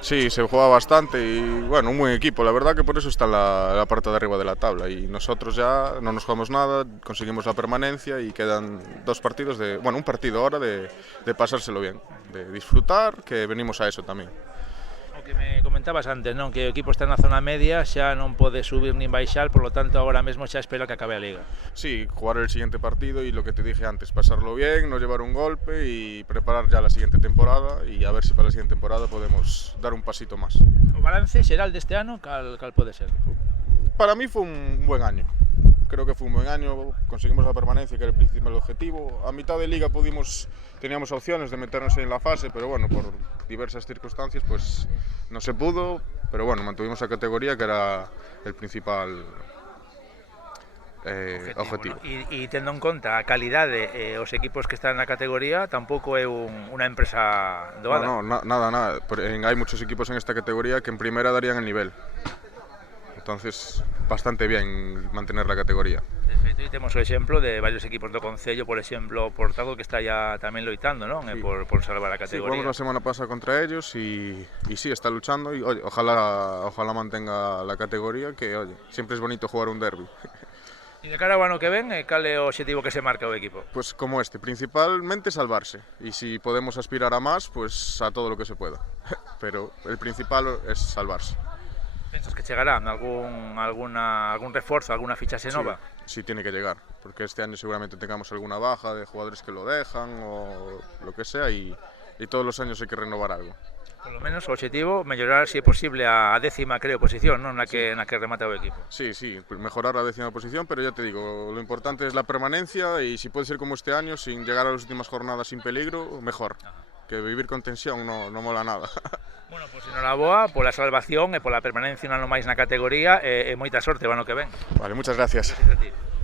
Sí, se juega bastante y bueno, un buen equipo, la verdad que por eso está en la parte de arriba de la tabla y nosotros ya no nos jugamos nada, conseguimos la permanencia y quedan dos partidos un partido ahora de pasárselo bien, de disfrutar, que venimos a eso también. O que me comentabas antes, non? Que o equipo está na zona media, xa non pode subir nin baixar, por lo tanto agora mesmo xa espera que acabe a Liga. Sí, jugar el siguiente partido y lo que te dije antes, pasarlo bien, no llevar un golpe y preparar ya la siguiente temporada y a ver si para la siguiente temporada podemos dar un pasito más. O balance xeral deste ano, cal pode ser? Para mí fue un buen año. Creo que fue un buen año, conseguimos la permanencia, que era el principal objetivo. A mitad de liga teníamos opciones de meternos en la fase, pero bueno, por diversas circunstancias pues no se pudo, pero bueno, mantuvimos la categoría que era el principal objetivo. ¿No? E tendo en conta a calidade os equipos que están na categoría, tampouco é unha empresa doada. No, nada. Hay muchos equipos en esta categoría que en primera darían el nivel. Entonces, bastante bien mantener la categoría. De feito, e temos o exemplo de varios equipos do Concello, por exemplo, Portago, que está ya tamén loitando, non? Sí. Por salvar a Sí, categoría. jugamos la semana pasada contra ellos y sí, está luchando y oye, ojalá mantenga la categoría, que oye, siempre es bonito jugar un derbi. E de cara ao ano que ven, cal é o objetivo que se marca o equipo? Pues como principalmente salvarse y si podemos aspirar a más, pues a todo lo que se pueda. Pero el principal es salvarse. Pensas que chegará algún refuerzo, alguna fichaxe nova? Sí, tiene que llegar, porque este año seguramente tengamos alguna baja de jugadores que lo dejan o lo que sea y todos los años hay que renovar algo. Por lo menos o objetivo, mellorar, si é posible, a décima, creo, posición, non? Na que remata o equipo. Sí, mejorar la décima posición, pero ya te digo, lo importante es la permanencia y si puede ser como este año, sin llegar a las últimas jornadas sin peligro, mejor. Ajá. Que vivir con tensión no mola nada. Bueno, pois enhoraboa pola salvación e pola permanencia un ano máis na categoría e moita sorte o ano que ven. Vale, muchas gracias. Gracias a ti.